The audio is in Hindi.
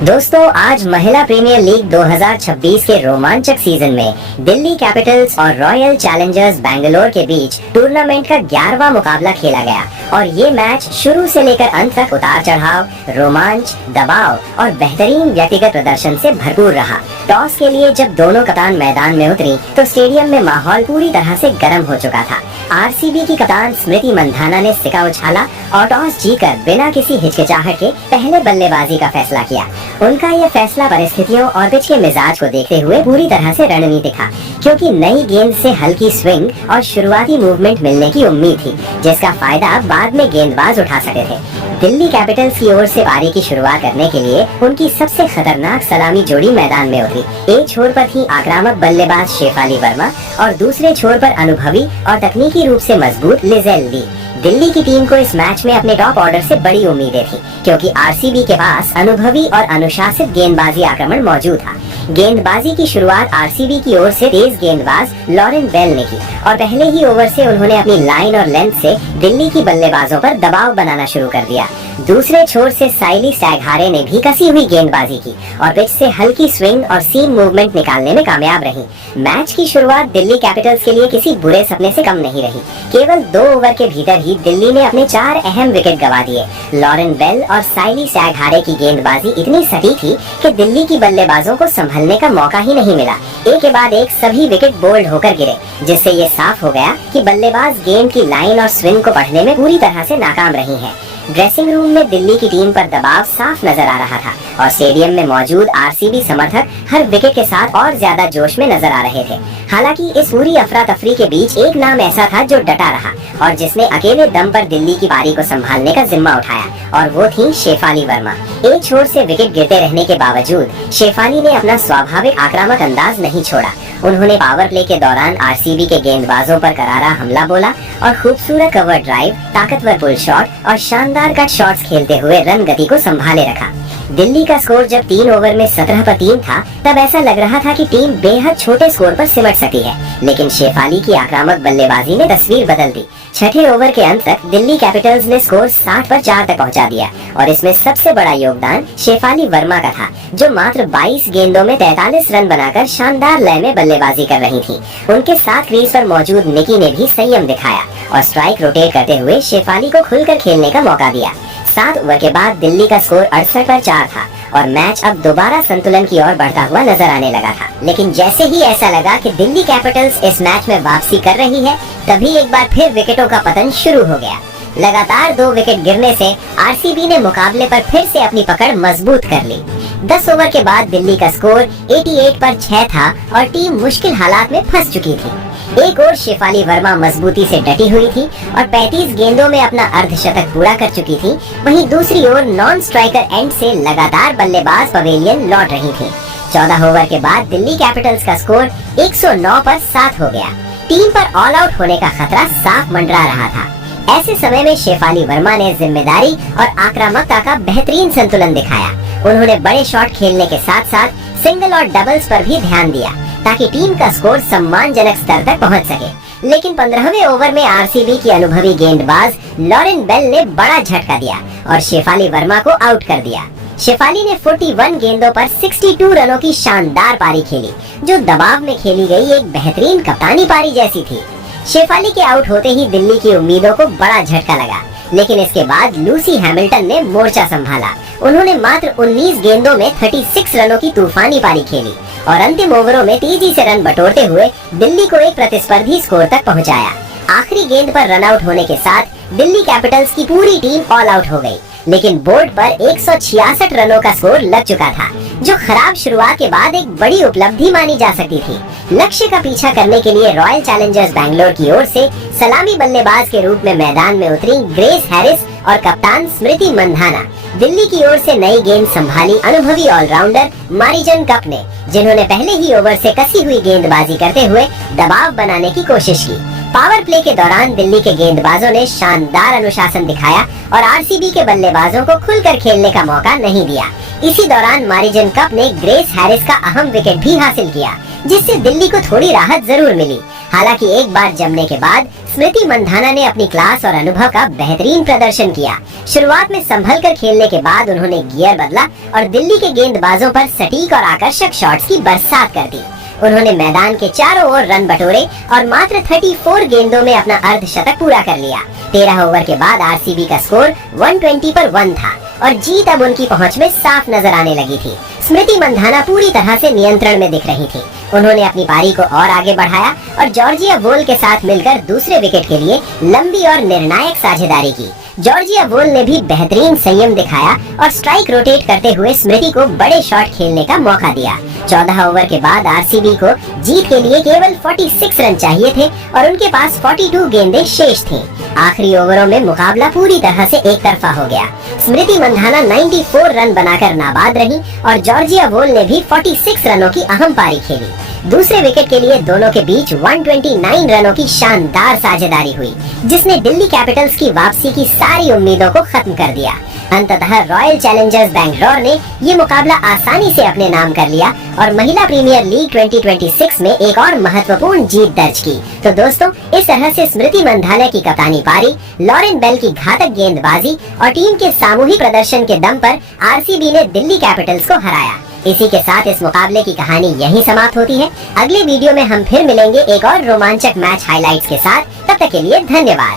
दोस्तों, आज महिला प्रीमियर लीग 2026 के रोमांचक सीजन में दिल्ली कैपिटल्स और रॉयल चैलेंजर्स बैंगलोर के बीच टूर्नामेंट का 11वां मुकाबला खेला गया और ये मैच शुरू से लेकर अंत तक उतार चढ़ाव, रोमांच, दबाव और बेहतरीन व्यक्तिगत प्रदर्शन से भरपूर रहा। टॉस के लिए जब दोनों कप्तान मैदान में उतरी तो स्टेडियम में माहौल पूरी तरह से गर्म हो चुका था। आरसीबी की कप्तान स्मृति मंधाना ने सिक्का उछाला और टॉस जीतकर बिना किसी हिचकिचाहट के पहले बल्लेबाजी का फैसला किया। उनका यह फैसला परिस्थितियों और पिच के मिजाज को देखते हुए पूरी तरह से रणनीतिक था, क्योंकि नई गेंद से हल्की स्विंग और शुरुआती मूवमेंट मिलने की उम्मीद थी, जिसका फायदा बाद में गेंदबाज उठा सकते थे। दिल्ली कैपिटल्स की ओर से पारी की शुरुआत करने के लिए उनकी सबसे खतरनाक सलामी जोड़ी मैदान में उतरी। एक छोर पर थी आक्रामक बल्लेबाज शेफाली वर्मा और दूसरे छोर पर अनुभवी और तकनीकी रूप से मजबूत लिजेल ली। दिल्ली की टीम को इस मैच में अपने टॉप ऑर्डर से बड़ी उम्मीदें थी, क्योंकि आरसीबी के पास अनुभवी और अनुशासित गेंदबाजी आक्रमण मौजूद था। गेंदबाजी की शुरुआत आरसीबी की ओर से तेज गेंदबाज लॉरेन बेल ने की और पहले ही ओवर से उन्होंने अपनी लाइन और लेंथ से दिल्ली की बल्लेबाजों पर दबाव बनाना शुरू कर दिया। दूसरे छोर से साइली स्टैघारे ने भी कसी हुई गेंदबाजी की और पिच से हल्की स्विंग और सीम मूवमेंट निकालने में कामयाब रही। मैच की शुरुआत दिल्ली कैपिटल्स के लिए किसी बुरे सपने से कम नहीं रही। केवल 2 ओवर के भीतर ही दिल्ली ने अपने 4 अहम विकेट गंवा दिए। लॉरेन बेल और साइली स्टैघारे की गेंदबाजी इतनी सटीक थी कि दिल्ली की बल्लेबाजों को संभलने का मौका ही नहीं मिला। एक के बाद एक सभी विकेट बोल्ड होकर गिरे, जिससे ये साफ हो गया कि बल्लेबाज गेंद की लाइन और स्विंग को पढ़ने में पूरी तरह से नाकाम रही हैं। ड्रेसिंग रूम में दिल्ली की टीम पर दबाव साफ नजर आ रहा था और स्टेडियम में मौजूद आरसीबी समर्थक हर विकेट के साथ और ज्यादा जोश में नजर आ रहे थे। हालांकि इस पूरी अफरा तफरी के बीच एक नाम ऐसा था जो डटा रहा और जिसने अकेले दम पर दिल्ली की पारी को संभालने का जिम्मा उठाया, और वो थी शेफाली वर्मा। एक छोर से विकेट गिरते रहने के बावजूद शेफाली ने अपना स्वाभाविक आक्रामक अंदाज नहीं छोड़ा। उन्होंने पावर प्ले के दौरान आरसीबी के गेंदबाजों पर करारा हमला बोला और खूबसूरत कवर ड्राइव, ताकतवर पुल शॉट और शानदार कट शॉट्स खेलते हुए रन गति को संभाले रखा। दिल्ली का स्कोर जब 3 ओवर में 17 पर 3 था, तब ऐसा लग रहा था कि टीम बेहद छोटे स्कोर पर सिमट सकती है, लेकिन शेफाली की आक्रामक बल्लेबाजी ने तस्वीर बदल दी। छठे ओवर के अंत तक दिल्ली कैपिटल्स ने स्कोर 60 पर 4 तक पहुंचा दिया और इसमें सबसे बड़ा योगदान शेफाली वर्मा का था, जो मात्र 22 गेंदों में 43 रन बनाकर शानदार लय में बल्लेबाजी कर रही थी। उनके साथ क्रीज पर मौजूद निकी ने भी संयम दिखाया और स्ट्राइक रोटेट करते हुए शेफाली को खुलकर खेलने का मौका दिया। 7 ओवर के बाद दिल्ली का स्कोर 68 पर 4 था और मैच अब दोबारा संतुलन की ओर बढ़ता हुआ नजर आने लगा था। लेकिन जैसे ही ऐसा लगा कि दिल्ली कैपिटल्स इस मैच में वापसी कर रही है, तभी एक बार फिर विकेटों का पतन शुरू हो गया। लगातार 2 विकेट गिरने से आरसीबी ने मुकाबले पर फिर से अपनी पकड़ मजबूत कर ली। 10 ओवर के बाद दिल्ली का स्कोर 88 पर 6 था और टीम मुश्किल हालात में फंस चुकी थी। एक ओर शेफाली वर्मा मजबूती से डटी हुई थी और 35 गेंदों में अपना अर्धशतक पूरा कर चुकी थी, वहीं दूसरी ओर नॉन स्ट्राइकर एंड से लगातार बल्लेबाज पवेलियन लौट रही थी। 14 ओवर के बाद दिल्ली कैपिटल्स का स्कोर 109 पर 7 हो गया। टीम पर ऑल आउट होने का खतरा साफ मंडरा रहा था। ऐसे समय में शेफाली वर्मा ने जिम्मेदारी और आक्रामकता का बेहतरीन संतुलन दिखाया। उन्होंने बड़े शॉट खेलने के साथ साथ सिंगल और डबल्स पर भी ध्यान दिया, ताकि टीम का स्कोर सम्मानजनक स्तर तक पहुंच सके। लेकिन 15वें ओवर में आरसीबी की अनुभवी गेंदबाज लॉरेन बेल ने बड़ा झटका दिया और शेफाली वर्मा को आउट कर दिया। शेफाली ने 41 गेंदों पर 62 रनों की शानदार पारी खेली, जो दबाव में खेली गई एक बेहतरीन कप्तानी पारी जैसी थी। शेफाली के आउट होते ही दिल्ली की उम्मीदों को बड़ा झटका लगा, लेकिन इसके बाद लूसी हैमिल्टन ने मोर्चा संभाला। उन्होंने मात्र 19 गेंदों में 36 रनों की तूफानी पारी खेली और अंतिम ओवरों में तेजी से रन बटोरते हुए दिल्ली को एक प्रतिस्पर्धी स्कोर तक पहुंचाया। आखिरी गेंद पर रन आउट होने के साथ दिल्ली कैपिटल्स की पूरी टीम ऑल आउट हो गई, लेकिन बोर्ड पर 166 रनों का स्कोर लग चुका था, जो खराब शुरुआत के बाद एक बड़ी उपलब्धि मानी जा सकती थी। लक्ष्य का पीछा करने के लिए रॉयल चैलेंजर्स बैंगलोर की ओर से सलामी बल्लेबाज के रूप में मैदान में उतरी ग्रेस हैरिस और कप्तान स्मृति मंधाना। दिल्ली की ओर से नई गेंद संभाली अनुभवी ऑलराउंडर मारिजन कप ने, जिन्होंने पहले ही ओवर से कसी हुई गेंदबाजी करते हुए दबाव बनाने की कोशिश की। पावर प्ले के दौरान दिल्ली के गेंदबाजों ने शानदार अनुशासन दिखाया और आरसीबी के बल्लेबाजों को खुलकर खेलने का मौका नहीं दिया। इसी दौरान मारिजन कप ने ग्रेस हैरिस का अहम विकेट भी हासिल किया, जिससे दिल्ली को थोड़ी राहत जरूर मिली। हालांकि एक बार जमने के बाद स्मृति मंधाना ने अपनी क्लास और अनुभव का बेहतरीन प्रदर्शन किया। शुरुआत में संभल कर खेलने के बाद उन्होंने गियर बदला और दिल्ली के गेंदबाजों पर सटीक और आकर्षक शॉट्स की बरसात कर दी। उन्होंने मैदान के चारों ओर रन बटोरे और मात्र 34 गेंदों में अपना अर्धशतक पूरा कर लिया। 13 ओवर के बाद आरसीबी का स्कोर 120 पर 1 था और जीत अब उनकी पहुंच में साफ नजर आने लगी थी। स्मृति मंधाना पूरी तरह से नियंत्रण में दिख रही थी। उन्होंने अपनी पारी को और आगे बढ़ाया और जॉर्जिया वोल के साथ मिलकर दूसरे विकेट के लिए लंबी और निर्णायक साझेदारी की। जॉर्जिया वोल ने भी बेहतरीन संयम दिखाया और स्ट्राइक रोटेट करते हुए स्मृति को बड़े शॉट खेलने का मौका दिया। 14 ओवर के बाद आरसीबी को जीत के लिए केवल 46 रन चाहिए थे और उनके पास 42 गेंदें शेष थीं। आखिरी ओवरों में मुकाबला पूरी तरह से एक तरफा हो गया। स्मृति मंधाना 94 रन बनाकर नाबाद रही और जॉर्जिया वोल ने भी 46 रनों की अहम पारी खेली। दूसरे विकेट के लिए दोनों के बीच 129 रनों की शानदार साझेदारी हुई, जिसने दिल्ली कैपिटल्स की वापसी की सारी उम्मीदों को खत्म कर दिया। अंततः रॉयल चैलेंजर्स बैंगलोर ने ये मुकाबला आसानी से अपने नाम कर लिया और महिला प्रीमियर लीग 2026 में एक और महत्वपूर्ण जीत दर्ज की। तो दोस्तों, इस तरह से स्मृति मंधाना की कप्तानी पारी, लॉरेन बेल की घातक गेंदबाजी और टीम के सामूहिक प्रदर्शन के दम पर आरसीबी ने दिल्ली कैपिटल्स को हराया। इसी के साथ इस मुकाबले की कहानी यहीं समाप्त होती है। अगले वीडियो में हम फिर मिलेंगे एक और रोमांचक मैच हाइलाइट्स के साथ। तब तक के लिए धन्यवाद।